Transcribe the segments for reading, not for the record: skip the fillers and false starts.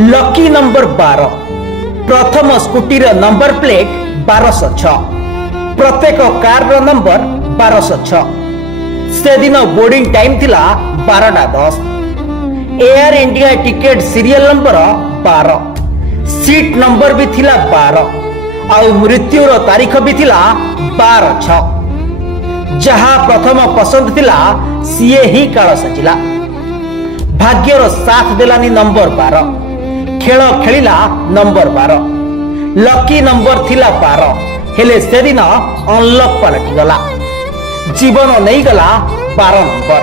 Lucky number 12 प्रथम scooty number plate 1206 प्रत्येक car number 1206 से दिन बोर्डिंग टाइम थिला 12:10 air India ticket serial number 12 seat number भी थिला 12 आउ मृत्युर तारीख भी थिला 12/6 जहा प्रथम पसंद थिला सीए ही काल सजिला भाग्यर साथ देलानी नंबर 12 खेल खेलिला नंबर 12 लकी नंबर थिला 12 हेले से दिन अनलक पलटि गला जीवन नहीं गला 12 नंबर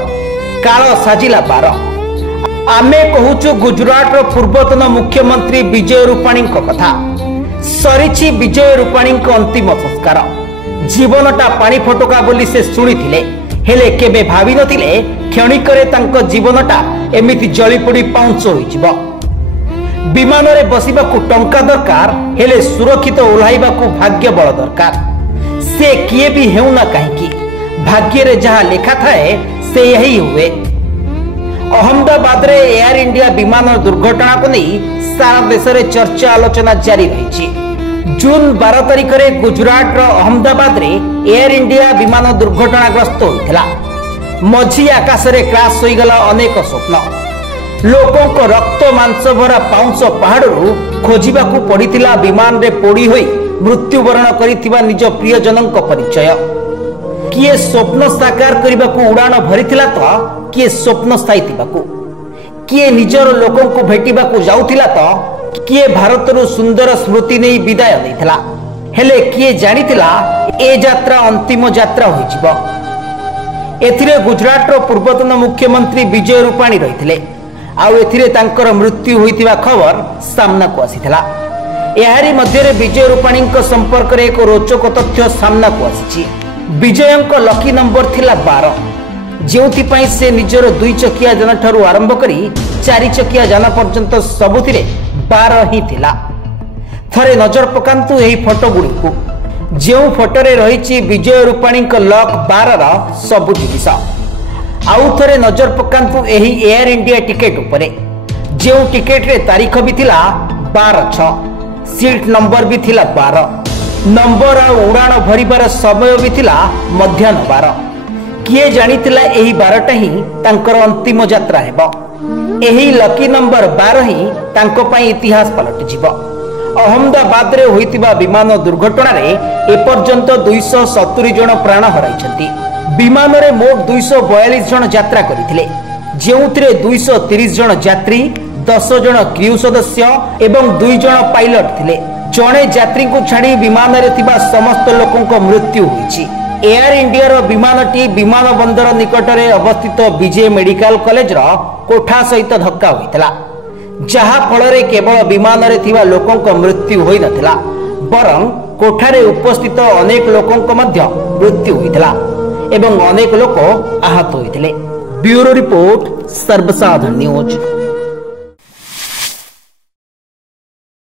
काल साजिला 12 आमे कहूचु गुजरात पूर्वतन मुख्यमंत्री विजय रूपाणी कथा सरीची विजय रूपाणी अंतिम संस्कार जीवनटा पानी फटका बोली से शुणी हेले केबे भावी नथिले क्षणिकरे तांको जीवनटा एमिति जली पड़ी पाउंच होइजिबो विमान रे बसिबाकू टंका दरकार हेले सुरक्षित ओह्लाइबाकू भाग्य बल दरकार से किए भी हेउना काहेकि भाग्य रे जहा लेखा थाए से यही हुए अहमदाबाद रे एयर इंडिया विमान दुर्घटना को नहीं सारा देश रे चर्चा आलोचना जारी रही जून 12 तारिख रे गुजरात रो अहमदाबाद रे एयर इंडिया विमान दुर्घटनाग्रस्त होइथिला मझी आकाश रे क्रैश होई गला अनेक स्वप्न लोकों को रक्त मांस भरा पाउंस पहाड़रू खोजिबाकू पड़िथिला विमान रे पोड़ी होई मृत्युवरण करिथिबा निज प्रियजनक परिचय किए स्वप्न साकार करबाकू उड़ान भरिथिला तो किए स्वप्न स्थायी थिबाकू किए निजर लोकों को भेटिबाकू जाउथिला तो किए भारतरू सुंदर स्मृति नहीं विदाय देथिला हेले किए जानिथिला ए यात्रा अंतिम यात्रा होइजिबो एथिरे गुजरात रो पूर्वतन मुख्यमंत्री विजय रूपाणी रहिथिले आउ एथिरे तांकर मृत्यु होइतिबा खबर सामना को आसीथिला एहारी मध्यरे विजय रूपाणी संपर्क रे एक रोचक तथ्य सामना को आसीछि विजयंक लकी नंबर थिला 12 जेउथि पई से निजर 2 चकिया जान ठारू आरंभ करी 4 चकिया जान पर्यंत सबुथिरे 12 ही थिला थरे नजर पकांतु एही फोटो गुडी को जेउ फोटो रे रहिछि विजय रूपाणी लक 12 रा सब जिनिस आउ थरे नजर पकांतु एही एयर इंडिया टिकेट उपरे जेउ टिकेट रे तारीख भी थिला 12/6 सीट नंबर भी थिला 12 नंबर आ उड़ान भरिबार समय भी थिला मध्याह्न 12 किए जानिथिला एही 12टा ही तांकर अंतिम यात्रा हेबो एही लकी नंबर 12 ही तांको पई इतिहास पलटि जिवो अहमदाबाद रे होइतिबा विमान दुर्घटना रे एपर्यंत 270 जन प्राण हराइछंती विमान रे मोट 242 जन यात्रा करिथिले जेउथिरे 230 जन यात्री 10 जन क्रू सदस्य एवं 2 जन पायलट थिले जणे यात्री को छाड़ी विमान रे थिबा समस्त लोकों को मृत्यु होइछि एयर इंडिया रो विमानटी विमान बंदर निकट रे अवस्थित विजय मेडिकल कॉलेज रो कोठा सहित धक्का होइतला जहा फल रे केवल विमान रे थिबा लोकों को मृत्यु होई नथिला बरं कोठा रे उपस्थित अनेक लोकों को मध्य मृत्यु होइतला एवं अनेक लोक आहत होइतिले ब्यूरो रिपोर्ट सर्वसाधारण न्यूज।